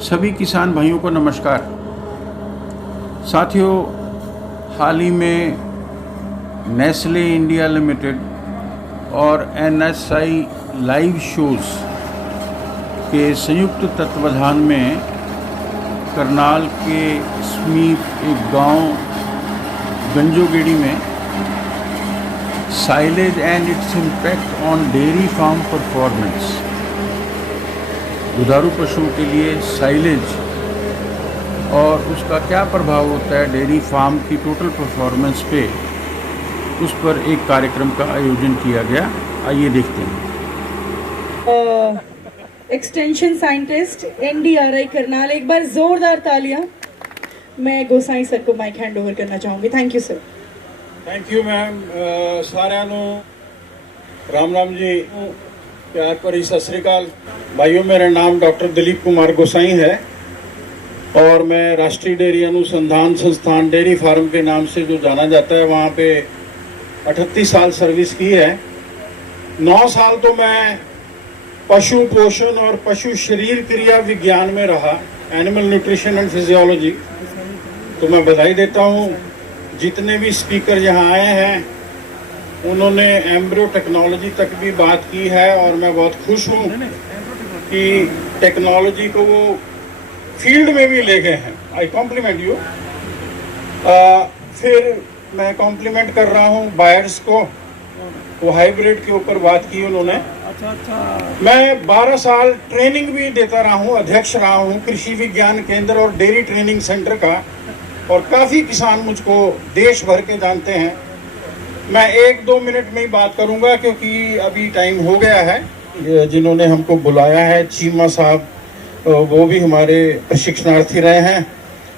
सभी किसान भाइयों को नमस्कार। साथियों, हाल ही में नेस्ले इंडिया लिमिटेड और एनएसआई लाइव शोज़ के संयुक्त तत्वाधान में करनाल के समीप एक गांव गंजोगेड़ी में silage and its impact on dairy farm performance, दुधारू पशुओं के लिए साइलेज और उसका क्या प्रभाव होता है डेयरी फार्म की टोटल परफॉर्मेंस पे, उस पर एक कार्यक्रम का आयोजन किया गया। आइए देखते हैं। एक्सटेंशन साइंटिस्ट एनडीआरआई करनाल, एक बार जोरदार तालियां। मैं गोसाई सर को माइक हैंड ओवर करना चाहूंगी। Thank you sir. Thank you ma'am. साਰਿਆਂ ਨੂੰ राम राम जी, प्यार भरी सत श्री अकाल। भाइयों, मेरा नाम डॉक्टर दिलीप कुमार गोसाई है और मैं राष्ट्रीय डेयरी अनुसंधान संस्थान डेयरी फार्म के नाम से जो जाना जाता है, वहाँ पे 38 साल सर्विस की है। 9 साल तो मैं पशु पोषण और पशु शरीर क्रिया विज्ञान में रहा, एनिमल न्यूट्रिशन एंड फिजियोलॉजी। तो मैं बधाई देता हूँ जितने भी स्पीकर यहाँ आए हैं, उन्होंने एम्ब्रियो टेक्नोलॉजी तक भी बात की है और मैं बहुत खुश हूँ कि टेक्नोलॉजी को वो फील्ड में भी ले गए हैं। आई कॉम्प्लीमेंट यू। फिर मैं कॉम्प्लीमेंट कर रहा हूँ बायर्स को, वो हाइब्रिड के ऊपर बात की उन्होंने। मैं 12 साल ट्रेनिंग भी देता रहा हूँ, अध्यक्ष रहा हूँ कृषि विज्ञान केंद्र और डेयरी ट्रेनिंग सेंटर का, और काफ़ी किसान मुझको देश भर के जानते हैं। मैं 1-2 मिनट में ही बात करूंगा क्योंकि अभी टाइम हो गया है। जिन्होंने हमको बुलाया है, चीमा साहब, वो भी हमारे प्रशिक्षणार्थी रहे हैं।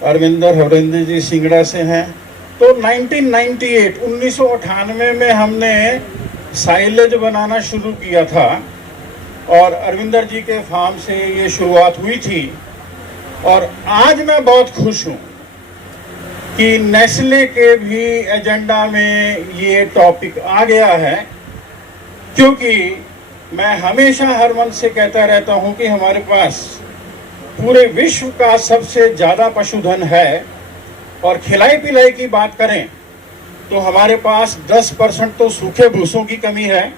अरविंदर हरेंद्र जी सिंगड़ा से हैं। तो 1998 में हमने साइलेज बनाना शुरू किया था और अरविंदर जी के फार्म से ये शुरुआत हुई थी। और आज मैं बहुत खुश हूँ कि नेस्ले के भी एजेंडा में ये टॉपिक आ गया है, क्योंकि मैं हमेशा हर मन से कहता रहता हूँ कि हमारे पास पूरे विश्व का सबसे ज़्यादा पशुधन है। और खिलाई पिलाई की बात करें तो हमारे पास 10% तो सूखे भूसों की कमी है,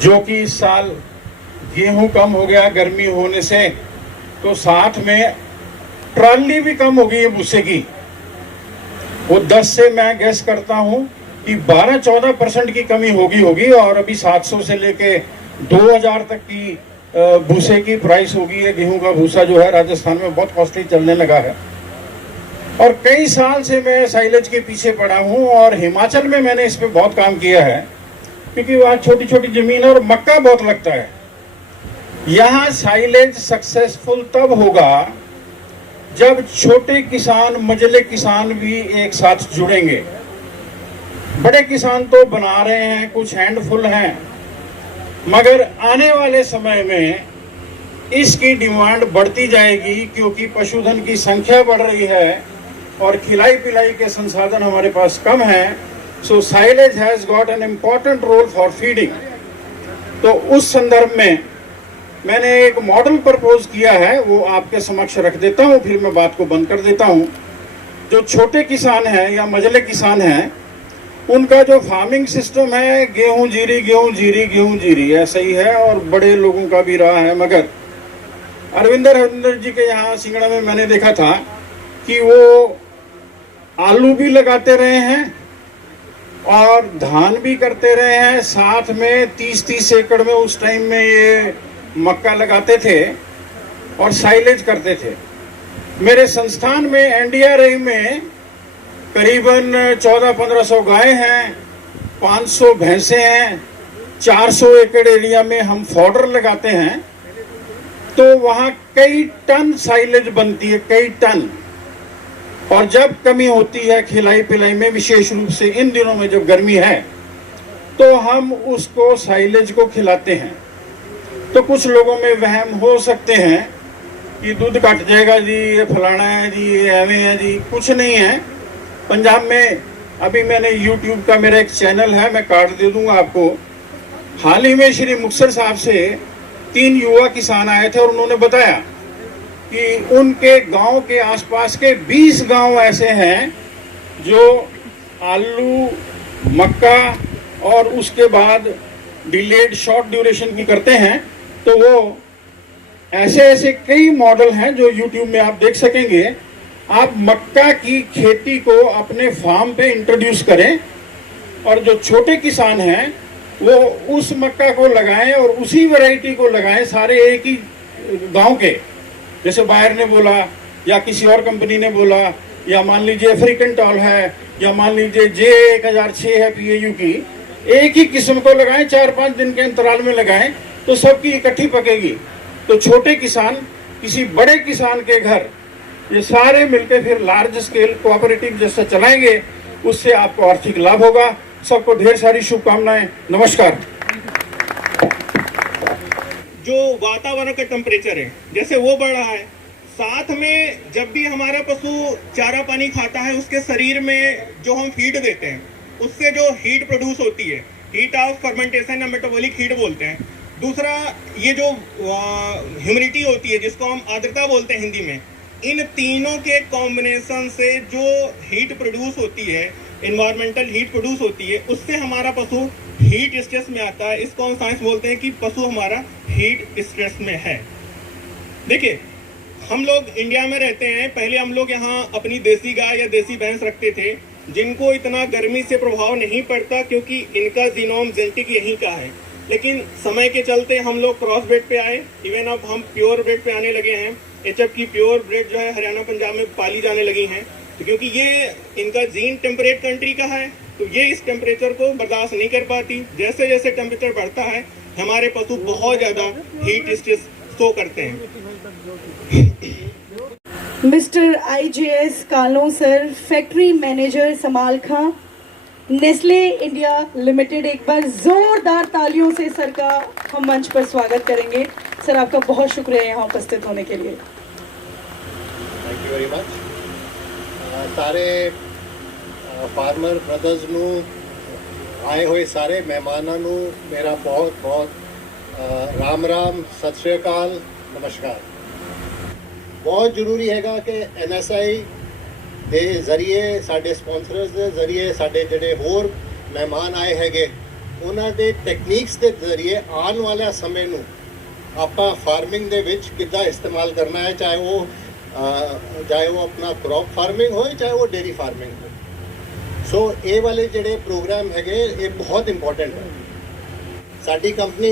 जो कि इस साल गेहूं कम हो गया गर्मी होने से, तो साथ में ट्रॉली भी कम हो गई है भूसे की। वो 10 से मैं गैस करता हूँ कि 12-14% की कमी होगी और अभी 700 से लेके 2000 तक की भूसे की प्राइस होगी है। गेहूं का भूसा जो है राजस्थान में बहुत कॉस्टली चलने लगा है। और कई साल से मैं साइलेज के पीछे पड़ा हूँ और हिमाचल में मैंने इस पे बहुत काम किया है, क्योंकि वहाँ छोटी छोटी जमीन और मक्का बहुत लगता है। यहाँ साइलेज सक्सेसफुल तब होगा जब छोटे किसान, मझले किसान भी एक साथ जुड़ेंगे। बड़े किसान तो बना रहे हैं, कुछ हैंडफुल हैं, मगर आने वाले समय में इसकी डिमांड बढ़ती जाएगी, क्योंकि पशुधन की संख्या बढ़ रही है और खिलाई पिलाई के संसाधन हमारे पास कम हैं। So silage has got an important role for feeding. तो उस संदर्भ में मैंने एक मॉडल प्रपोज किया है, वो आपके समक्ष रख देता हूँ, फिर मैं बात को बंद कर देता हूँ। जो छोटे किसान हैं या मझले किसान हैं, उनका जो फार्मिंग सिस्टम है गेहूं जीरी ऐसा ही है, और बड़े लोगों का भी रहा है। मगर अरविंदर जी के यहाँ सिंगड़ा में मैंने देखा था कि वो आलू भी लगाते रहे हैं और धान भी करते रहे हैं, साथ में 30-30 एकड़ में उस टाइम में ये मक्का लगाते थे और साइलेज करते थे। मेरे संस्थान में एनडीआरआई में करीबन 1400-1500 गाय हैं, 500 भैंसे हैं, 400 एकड़ एरिया में हम फॉडर लगाते हैं। तो वहाँ कई टन साइलेज बनती है, कई टन। और जब कमी होती है खिलाई पिलाई में, विशेष रूप से इन दिनों में जो गर्मी है, तो हम उसको साइलेज को खिलाते हैं। तो कुछ लोगों में वहम हो सकते हैं कि दूध कट जाएगा जी, ये फलाना है जी, ये एवं है जी। कुछ नहीं है। पंजाब में अभी मैंने YouTube का मेरा एक चैनल है, मैं कार्ड दे दूंगा आपको। हाल ही में श्री मुक्तसर साहब से 3 युवा किसान आए थे और उन्होंने बताया कि उनके गांव के आसपास के 20 गांव ऐसे हैं जो आलू, मक्का और उसके बाद डिलेड शॉर्ट ड्यूरेशन की करते हैं। तो वो ऐसे ऐसे कई मॉडल हैं जो YouTube में आप देख सकेंगे। आप मक्का की खेती को अपने फार्म पे इंट्रोड्यूस करें और जो छोटे किसान हैं वो उस मक्का को लगाएं और उसी वैरायटी को लगाएं, सारे एक ही गांव के। जैसे बायर ने बोला या किसी और कंपनी ने बोला, या मान लीजिए अफ्रीकन टॉल है, या मान लीजिए J1006 है PAU की, एक ही किस्म को लगाएं, 4-5 दिन के अंतराल में लगाएं तो सबकी इकट्ठी पकेगी। तो छोटे किसान किसी बड़े किसान के घर ये सारे मिलकर फिर लार्ज स्केल कोऑपरेटिव जैसा चलाएंगे, उससे आपको आर्थिक लाभ होगा। सबको ढेर सारी शुभकामनाएं। नमस्कार। जो वातावरण का टेम्परेचर है जैसे वो बढ़ रहा है, साथ में जब भी हमारा पशु चारा पानी खाता है उसके शरीर में जो हम फीड देते हैं उससे जो हीट प्रोड्यूस होती है, हीट ऑफ फर्मेंटेशन या मेटाबॉलिक हीट बोलते हैं। दूसरा ये जो ह्यूमिडिटी होती है जिसको हम आर्द्रता बोलते हैं हिंदी में, इन तीनों के कॉम्बिनेशन से जो हीट प्रोड्यूस होती है, इन्वायरमेंटल हीट प्रोड्यूस होती है, उससे हमारा पशु हीट स्ट्रेस में आता है। इसको हम साइंस बोलते हैं कि पशु हमारा हीट स्ट्रेस में है। देखिए, हम लोग इंडिया में रहते हैं, पहले हम लोग यहाँ अपनी देसी गाय या देसी भैंस रखते थे जिनको इतना गर्मी से प्रभाव नहीं पड़ता क्योंकि इनका जीनोम जेनेटिक यहीं का है। लेकिन समय के चलते हम लोग क्रॉस ब्रेड पे आए, इवन अब हम प्योर ब्रेड पे आने लगे हैं। HF की प्योर ब्रेड जो है हरियाणा पंजाब में पाली जाने लगी हैं, तो क्योंकि ये इनका जीन टेम्परेट कंट्री का है तो ये इस टेम्परेचर को बर्दाश्त नहीं कर पाती। जैसे जैसे टेम्परेचर बढ़ता है हमारे पशु बहुत ज़्यादा हीट स्ट्रेस शो करते हैं। मिस्टर IJS कालों सर, फैक्ट्री मैनेजर समाल खां, नेस्ले इंडिया लिमिटेड, एक बार जोरदार तालियों से सर का हम मंच पर स्वागत करेंगे। सर आपका बहुत शुक्रिया यहाँ उपस्थित होने के लिए। Thank you very much. सारे फार्मर ब्रदर्स ਨੂੰ आए हुए सारे मेहमानों ਨੂੰ मेरा बहुत बहुत राम राम, सत श्री अकाल, नमस्कार। बहुत ਜ਼ਰੂਰੀ ਹੈਗਾ ਕਿ NSI ਦੇ ਜ਼ਰੀਏ ਸਾਡੇ ਸਪਾਂਸਰਸ ਦੇ ਜ਼ਰੀਏ ਸਾਡੇ ਜਿਹੜੇ ਹੋਰ ਮਹਿਮਾਨ ਆਏ ਹੈਗੇ ਉਹਨਾਂ ਦੇ ਟੈਕਨੀਕਸ ਦੇ ਜ਼ਰੀਏ ਆਉਣ ਵਾਲੇ ਸਮੇਂ ਨੂੰ ਆਪਾਂ ਫਾਰਮਿੰਗ ਦੇ ਵਿੱਚ ਕਿੱਦਾਂ ਇਸਤੇਮਾਲ ਕਰਨਾ ਹੈ, ਚਾਹੇ ਉਹ ਆਪਣਾ ਕ੍ਰੌਪ ਫਾਰਮਿੰਗ ਹੋਏ ਚਾਹੇ ਉਹ ਡੇਰੀ ਫਾਰਮਿੰਗ ਹੋਏ। ਸੋ ਇਹ ਵਾਲੇ ਜਿਹੜੇ ਪ੍ਰੋਗਰਾਮ ਹੈਗੇ ਇਹ ਬਹੁਤ ਇੰਪੋਰਟੈਂਟ ਹੈ। ਸਾਡੀ ਕੰਪਨੀ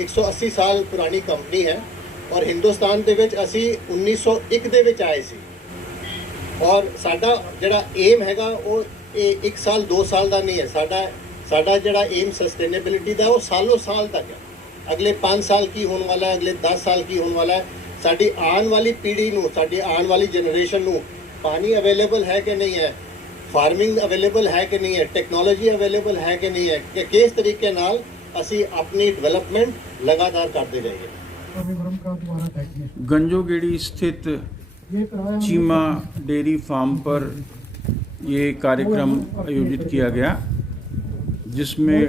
180 ਸਾਲ ਪੁਰਾਣੀ ਕੰਪਨੀ ਹੈ ਔਰ ਹਿੰਦੁਸਤਾਨ ਦੇ ਵਿੱਚ ਅਸੀਂ 1901 ਦੇ ਵਿੱਚ ਆਏ ਸੀ ਔਰ ਸਾਡਾ ਜਿਹੜਾ ਏਮ ਹੈਗਾ ਉਹ ਇਹ 1 ਸਾਲ 2 ਸਾਲ ਦਾ ਨਹੀਂ ਹੈ। ਸਾਡਾ ਜਿਹੜਾ ਏਮ ਸਸਟੇਨੇबिलिटी ਦਾ ਉਹ ਸਾਲੋਂ ਸਾਲ ਤੱਕ ਹੈ। अगले 5 साल की होने वाला है, अगले 10 साल की होने वाला है। साड़ी आने वाली पीढ़ी नू, साड़ी आने वाली जनरेशन नू पानी अवेलेबल है कि नहीं है, फार्मिंग अवेलेबल है कि नहीं है, टेक्नोलॉजी अवेलेबल है कि नहीं है, कि किस तरीके नाल असी अपनी डेवलपमेंट लगातार करते जाइए। गंजोगेड़ी स्थित चीमा डेयरी फार्म पर ये कार्यक्रम आयोजित किया गया जिसमें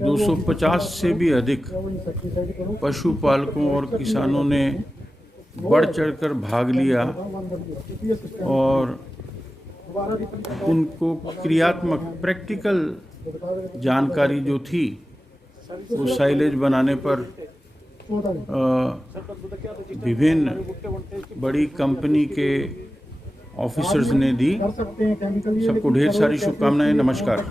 250 से भी अधिक पशुपालकों और किसानों ने बढ़ चढ़कर भाग लिया और उनको क्रियात्मक प्रैक्टिकल जानकारी जो थी वो साइलेज बनाने पर विभिन्न बड़ी कंपनी के ऑफिसर्स ने दी। सबको ढेर सारी शुभकामनाएं। नमस्कार।